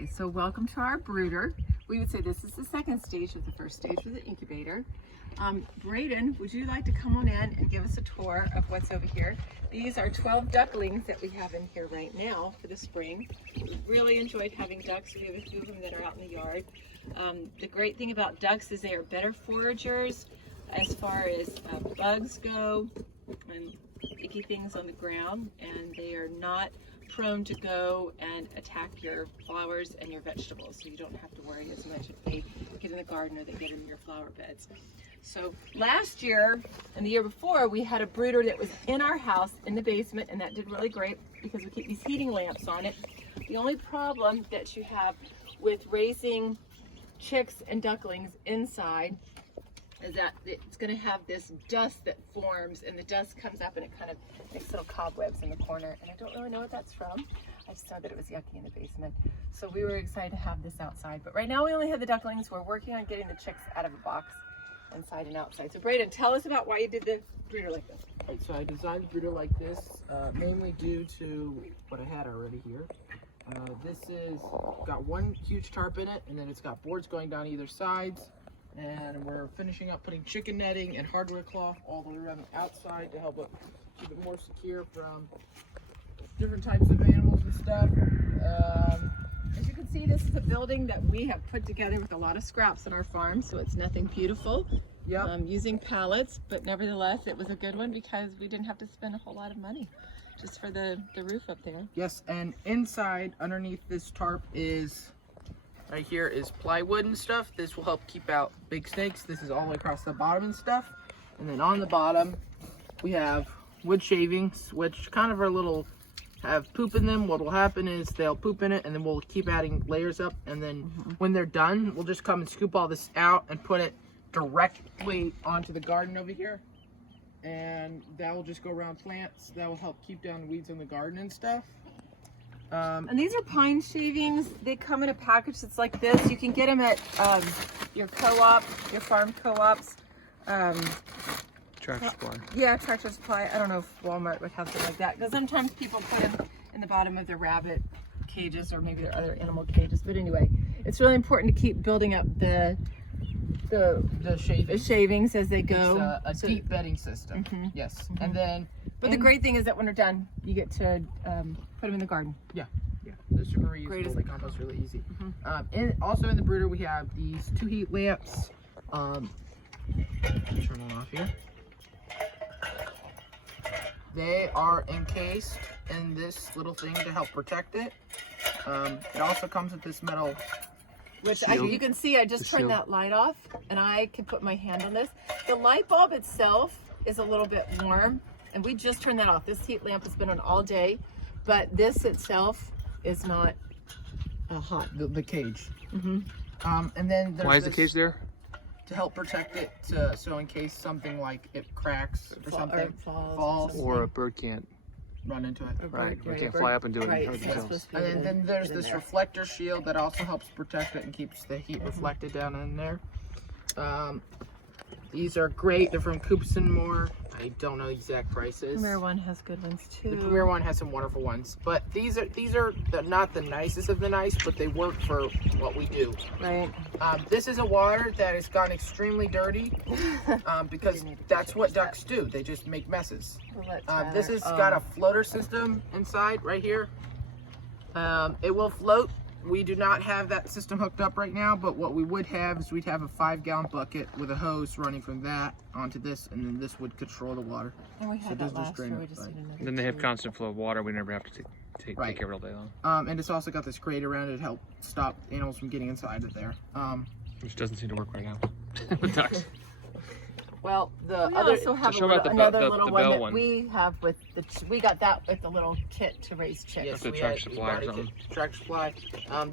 Okay, so welcome to our brooder. We would say this is the second stage of the first stage of the incubator. Braden, would you like to come on in and give us a tour of what's over here? These are 12 ducklings that we have in here right now for the spring. We really enjoyed having ducks. We have a few of them that are out in the yard. The great thing about ducks is they are better foragers as far as bugs go and icky things on the ground, and they are not prone to go and attack your flowers and your vegetables, so you don't have to worry as much if they get in the garden or they get in your flower beds. So last year and the year before, we had a brooder that was in our house in the basement, and that did really great because we keep these heating lamps on it. The only problem that you have with raising chicks and ducklings inside is that it's going to have this dust that forms, and the dust comes up and it kind of makes little cobwebs in the corner, and I don't really know what that's from. I just know that it was yucky in the basement. So we were excited to have this outside, but right now we only have the ducklings. We're working on getting the chicks out of a box inside and outside. So Braden, tell us about why you did the brooder like this. Right, so I designed the brooder like this, mainly due to what I had already here. This is got one huge tarp in it, and then it's got boards going down either sides. And we're finishing up putting chicken netting and hardware cloth all the way around the outside to help it keep it more secure from different types of animals and stuff. As you can see, this is a building that we have put together with a lot of scraps on our farm, so it's nothing beautiful. Yep. Using pallets, but nevertheless it was a good one because we didn't have to spend a whole lot of money just for the roof up there. Yes, and inside underneath this tarp is right here is plywood and stuff. This will help keep out big snakes. This is all the way across the bottom and stuff. And then on the bottom, we have wood shavings, which kind of are little, have poop in them. What will happen is they'll poop in it, and then we'll keep adding layers up. And then when they're done, we'll just come and scoop all this out and put it directly onto the garden over here. And that will just go around plants. That will help keep down weeds in the garden and stuff. And these are pine shavings. They come in a package that's like this. You can get them at your co-op, your farm co-ops. Tractor supply. Yeah, Tractor Supply. I don't know if Walmart would have something like that, because sometimes people put them in the bottom of their rabbit cages or maybe their other animal cages. But anyway, it's really important to keep building up the shavings as they go. It's a deep bedding system. Yes. And then But the great thing is that when they're done, you get to put them in the garden. Yeah, they're super reusable. They compost really easy. Also in the brooder, we have these 2 heat lamps. Turn one off here. They are encased in this little thing to help protect it. It also comes with this metal. Which you can see, I just turned that light off, and I can put my hand on this. The light bulb itself is a little bit warm, and we just turned that off. This heat lamp has been on all day, but this itself is not hot. The cage. And then there's Why is the cage there? To help protect it, so in case something like it cracks or something, falls, or a bird can't run into it. Right, we can't fly up and do it. Right. And then there's this reflector shield that also helps protect it and keeps the heat reflected down in there. These are great. They're from Coops and More. I don't know the exact prices. Premier one has good ones too. The Premier one has some wonderful ones, but these are not the nicest of the nice, but they work for what we do. Right. This is a water that has gone extremely dirty because that's what ducks do. They just make messes. This has got a floater system inside right here. It will float. We do not have that system hooked up right now, but what we would have is we'd have a 5-gallon bucket with a hose running from that onto this, and then this would control the water. And we had that last year. We just need another. Then they have constant flow of water. We never have to take care of it all day long. And it's also got this grate around it to help stop animals from getting inside of there. Which doesn't seem to work right now with ducks. Well, we also have another little one that we have with we got that with the little kit to raise chicks. Yes, the Tractor Supply or something. Tractor Supply.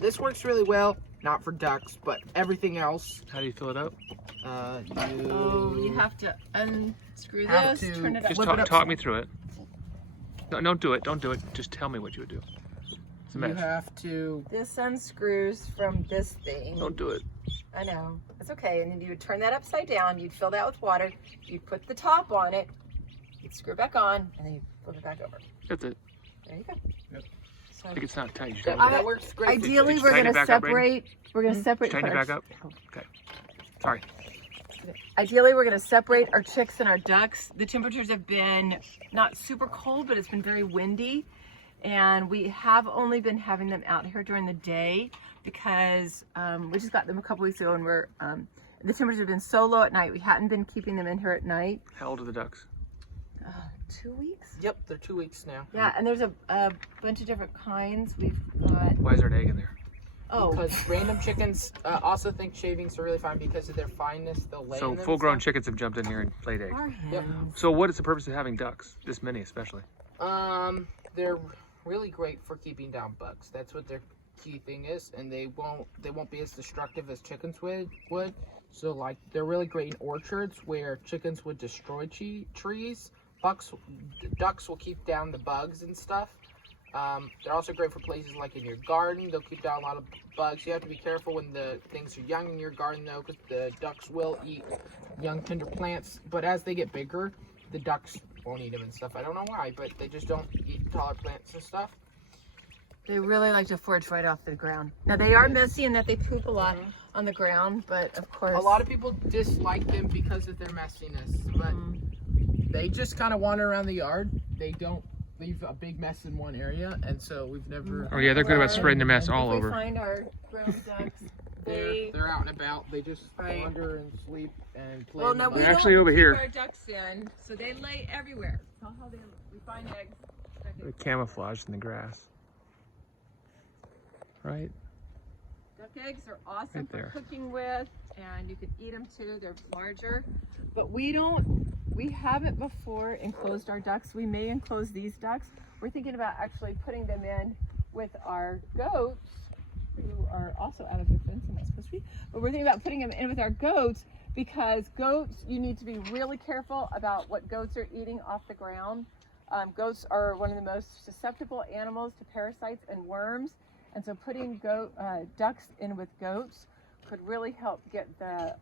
This works really well, not for ducks, but everything else. How do you fill it out? You have to unscrew this, turn it up. Just talk me through it. No, don't do it. Don't do it. Just tell me what you would do. It's a mess. You have to. This unscrews from this thing. Don't do it. I know. It's okay. And then you would turn that upside down. You'd fill that with water. You'd put the top on it. You'd screw it back on, and then you flip it back over. That's it. There you go. Yep. I think it's not tight. You That, tighten it that up. works great. Ideally, Just we're tighten going it to back up, Brayden. separate. We're going to separate. Tighten it our- back up. Okay. Sorry. Ideally, we're going to separate our chicks and our ducks. The temperatures have been not super cold, but it's been very windy. And we have only been having them out here during the day because we just got them a couple weeks ago and the temperatures have been so low at night. We hadn't been keeping them in here at night. How old are the ducks? 2 weeks? Yep, they're 2 weeks now. Yeah, and there's a bunch of different kinds. We've got, Why is there an egg in there? Because random chickens also think shavings are really fine because of their fineness. They'll lay So in them full-grown and chickens have jumped in here and laid eggs. our Yep. hens. So what is the purpose of having ducks? This many, especially. stuff. They're really great for keeping down bugs. That's what their key thing is, and they won't be as destructive as chickens would. So like they're really great in orchards where chickens would destroy trees. Ducks will keep down the bugs and stuff. They're also great for places like in your garden. They'll keep down a lot of bugs. You have to be careful when the things are young in your garden though, because the ducks will eat young tender plants. But as they get bigger, the ducks won't eat them and stuff. I don't know why, but they just don't eat taller plants and stuff. They really like to forage right off the ground. Now they are messy in that they poop a lot on the ground, but of course. A lot of people dislike them because of their messiness, but they just kind of wander around the yard. They don't leave a big mess in one area, and so we've never. Oh yeah, they're good about spreading their mess all if over. we find our grown ducks, They're out and about. They just Right. wander and sleep and play. well, in the no, mud. we They're actually don't over keep here. our ducks in, so they lay everywhere. Tell how we find eggs. They're camouflaged in the grass. Right? Duck eggs are awesome Right for there. cooking with, and you can eat them too. They're larger, but we haven't before enclosed our ducks. We may enclose these ducks. We're thinking about actually putting them in with our goats, who are also out of the fence and not supposed to be. But we're thinking about putting them in with our goats because goats, you need to be really careful about what goats are eating off the ground. Goats are one of the most susceptible animals to parasites and worms. And so putting ducks in with goats could really help get the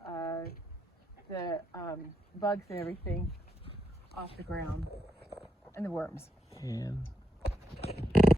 bugs and everything off the ground and the worms. And